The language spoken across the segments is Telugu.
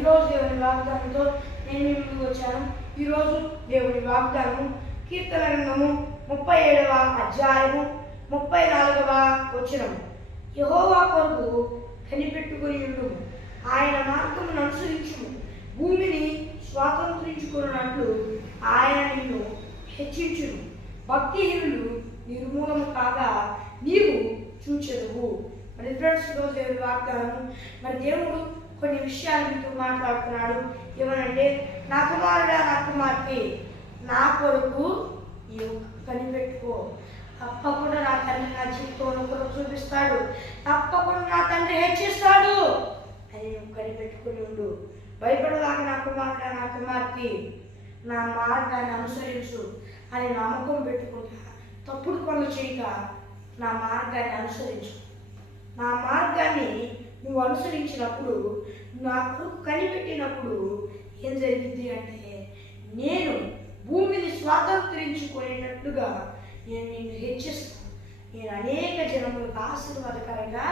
ఈరోజు దేవుని వాగ్దానంతో నేను మీ ముందుకు వచ్చాను. ఈరోజు దేవుని వాగ్దానము కీర్తన గ్రంథము 37వ అధ్యాయము 34వ వచనము. యెహోవా కొరకు కనిపెట్టుకుని ఉండుము, ఆయన మార్గమును అనుసరించుము, భూమిని స్వాతంత్రించుకున్నట్లు ఆయన నిన్ను హెచ్చించును, భక్తిహీనులు నిర్మూలము కాగా నీవు చూచెదవు. మరి ఫ్రెండ్స్, ఈరోజు దేవుని వాగ్దానము, మరి దేవుడు కొన్ని విషయాలు మీతో మాట్లాడుతున్నాడు. ఏమనంటే, నా కుమారుడా, నా కుమార్తె, నా కొరకు నీవు కనిపెట్టుకో. తప్పకుండా నా తండ్రి నా జీవితంలో కొరకు చూపిస్తాడు, తప్పకుండా నా తండ్రి హెచ్చిస్తాడు అని నువ్వు కనిపెట్టుకుని ఉండు. భయపడదాకా నా కుమారుడా, నా కుమార్తె, నా మార్గాన్ని అనుసరించు అని నమ్మకం పెట్టుకుంటా. తప్పుడు పనులు చేయక నా మార్గాన్ని అనుసరించు. నా మార్గాన్ని నువ్వు అనుసరించినప్పుడు, నాకు కనిపెట్టినప్పుడు ఏం జరిగింది అంటే, నేను భూమిని స్వాతంత్రించుకునేటట్లుగా నేను నిన్ను హెచ్చిస్తాను. నేను అనేక జనములకు ఆశీర్వాదకరంగా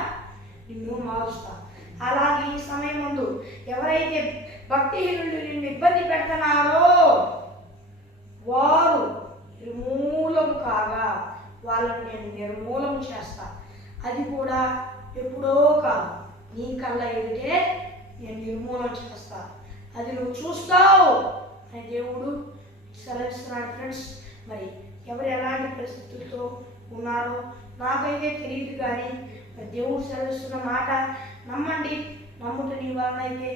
నిన్ను మారుస్తాను. అలాగే ఈ సమయం ముందు ఎవరైతే భక్తిహీనులు నిన్ను ఇబ్బంది పెడుతున్నారో వారు నిర్మూలము కాగా వాళ్ళని నేను నిర్మూలన చేస్తా. అది కూడా ఎప్పుడో కాదు, నీ కళ్ళ ఎదుటే నేను నిర్మూలన చేస్తా. అది నువ్వు చూస్తావు అని దేవుడు సెలవిస్తున్నాడు. ఫ్రెండ్స్, మరి ఎవరు ఎలాంటి పరిస్థితులతో ఉన్నారో నాకైతే తెలియదు, కానీ మరి దేవుడు సెలవిస్తున్న మాట నమ్మండి. నమ్ముట నీ వలన అయితే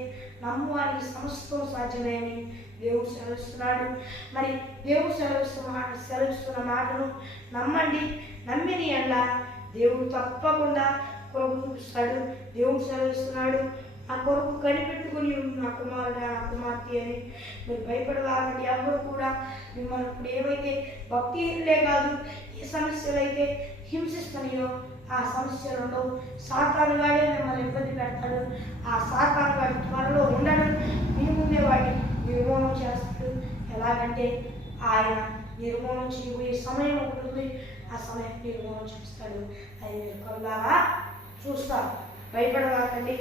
నమ్మువానికి సమస్తం సాధ్యమే అని దేవుడు సెలవిస్తున్నాడు. మరి దేవుడు సెలవిస్తున్న మాటను నమ్మండి. నమ్మిని అలా దేవుడు తప్పకుండా కొరకు చూపిస్తాడు. దేవుడు సెలవిస్తున్నాడు, ఆ కొరకు కనిపెట్టుకుని నా కుమారుడా, నా కుమార్తె అని. మీరు భయపడవాలండి. ఎవరు కూడా మిమ్మల్ని ఇప్పుడు ఏవైతే భక్తిహీనులే కాదు, ఏ సమస్యలు అయితే హింసిస్తున్నాయో ఆ సమస్యలలో సాతానుగాడే మిమ్మల్ని ఇబ్బంది పెడతాడు. ఆ సాతానుగాడి త్వరలో ఉండడు, మీ ముందే వాడిని నిర్మూలన చేస్తాడు. ఎలాగంటే ఆయన నిర్మూలన చేయబోయే సమయం ఉంటుంది, ఆ సమయం నిర్మూలన చేస్తాడు. అది మీరు కళ్ళారా చూస్తారు. భయపడవాకండి.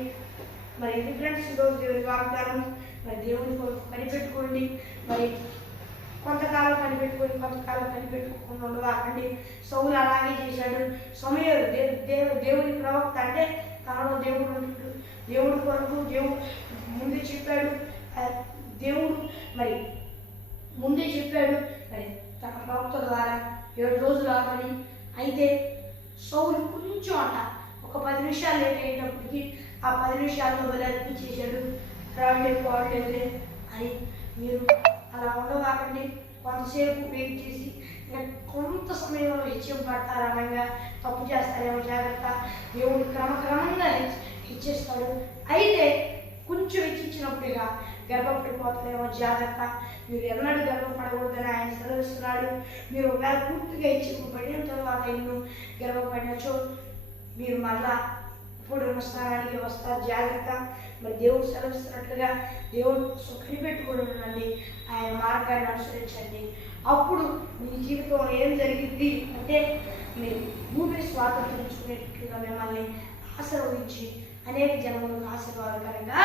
మరి ఇది ఫ్రెండ్స్, ఈరోజు దేవుని వాగ్దానం. మరి దేవుని కొరకు కనిపెట్టుకోండి. మరి కొంతకాలం కనిపెట్టుకొని కొంతకాలం కనిపెట్టుకోకుండా ఉండవాకండి. సౌలు అలాగే చేశాడు. సమయాలు దేవుని ప్రవక్త అంటే తనలో దేవుడు ఉంటాడు. దేవుడి కొరకు దేవుడు ముందే చెప్పాడు. దేవుడు మరి ముందే చెప్పాడు మరి తన ప్రవక్త ద్వారా 7 రోజులు ఆగని. అయితే సౌలు కొంచెం అంట ఒక 10 నిమిషాలు లేట్ అయ్యేటప్పటికి ఆ 10 నిమిషాల్లో బలి అర్పించేశాడు. రావట్లేదు అని మీరు అలా ఉండవాకండి. కొంతసేపు వెయిట్ చేసి కొంత సమయంలో హెచ్చం పడతారనగా తప్పు చేస్తారేమో జాగ్రత్త. దేవుడు క్రమక్రమంగా హెచ్చిస్తాడు. అయితే కొంచెం హెచ్చించినప్పుడుగా గర్భపడిపోతారేమో జాగ్రత్త. మీరు ఎన్నడూ గర్వపడకూడదని ఆయన సెలవిస్తున్నాడు. మీరు ఒకవేళ పూర్తిగా హెచ్చింపబడిన తర్వాత ఇల్లు గర్వపడినచో మీరు మళ్ళా ఇప్పుడు స్థానానికి వస్తారు. జాగ్రత్త. మరి దేవుడు సెలవిస్తున్నట్లుగా దేవుడు కనిపెట్టుకుని ఉండండి, ఆయన మార్గాన్ని అనుసరించండి. అప్పుడు మీ జీవితంలో ఏం జరిగింది అంటే, మీరు భూమిని స్వాతంత్రించుకునేటట్లుగా మిమ్మల్ని ఆశీర్వదించి అనేక జన్మలకు ఆశీర్వాదకరంగా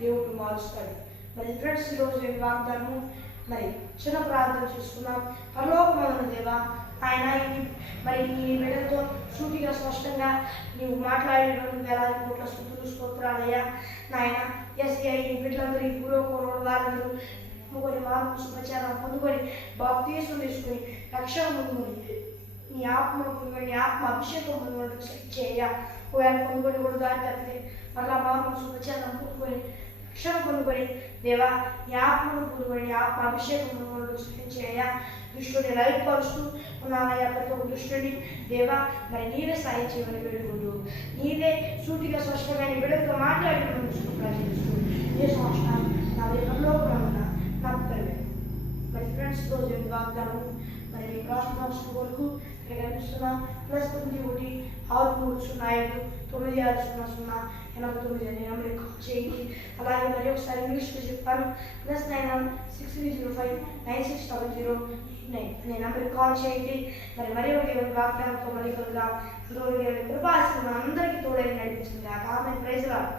దేవుడు మారుస్తాడు. మరి ఫ్రెండ్స్, ఈరోజు నేను వాగ్దానము మరి చిన్న ప్రార్థన చేసుకున్నాం. పరలోకమందున్న దేవా, ఆయన మరి నీ బిడ్డలతో సూటిగా స్పష్టంగా నీవు మాట్లాడేటువంటి 1,000 కోట్ల స్తుతులు స్తోత్రాలయ్యా. నాయన ఎస్ఐ ఈ బిడ్డలందరూ ఈ పూర్వకోణ వారందరూ నమ్ముకొని మార్పు సుపచారం పొందుకొని బాప్తీసం తీసుకొని రక్షణ పొందుకొని నీ ఆత్మను పొందుకొని నీ ఆత్మ అభిషేకం పొందుకొని చేయ. ఒకవేళ పొందుకొని కూడా దారి తప్పితే మళ్ళా మార్పు సుపచారం పొందుకొని రక్షణ పొందుకొని దేవా నీ ఆత్మను పొందుకొని నీ ఆత్మ అభిషేకం పొందుకొని చేయ. దుష్టుని లైపరుస్తూ ఉన్నానయ్యా. ప్రతి ఒక్క దుష్టుని దేవా మరి నీవే సాయం చేయమని వేడుకుంటూ, నీవే సూటిగా స్పష్టంగా నీ బిడ్డలతో మాట్లాడుకుంటూ ప్రార్థిస్తూ ఏ సంవత్సరం నా దేవంలో నమ్మకమే. మరి ఫ్రెండ్స్, రోజు వాగ్దానం మరి మీ ప్రార్థన వరకు ఇక్కడ కనిపిస్తున్నా +91 630 960 89 అనే నెంబర్కి కాల్ చేయండి. అలాగే మరి ఒకసారి ఇంగ్లీష్లో చెప్పాను, +91 6305 9600 89 అనే నెంబర్కి కాల్ చేయండి. మరి ఒక వాగ్దానంతో మళ్ళీ కలుద్దాం. అందరికీ తోడని నడిపించింది. ఆమె ప్రైజ్ లార్డ్.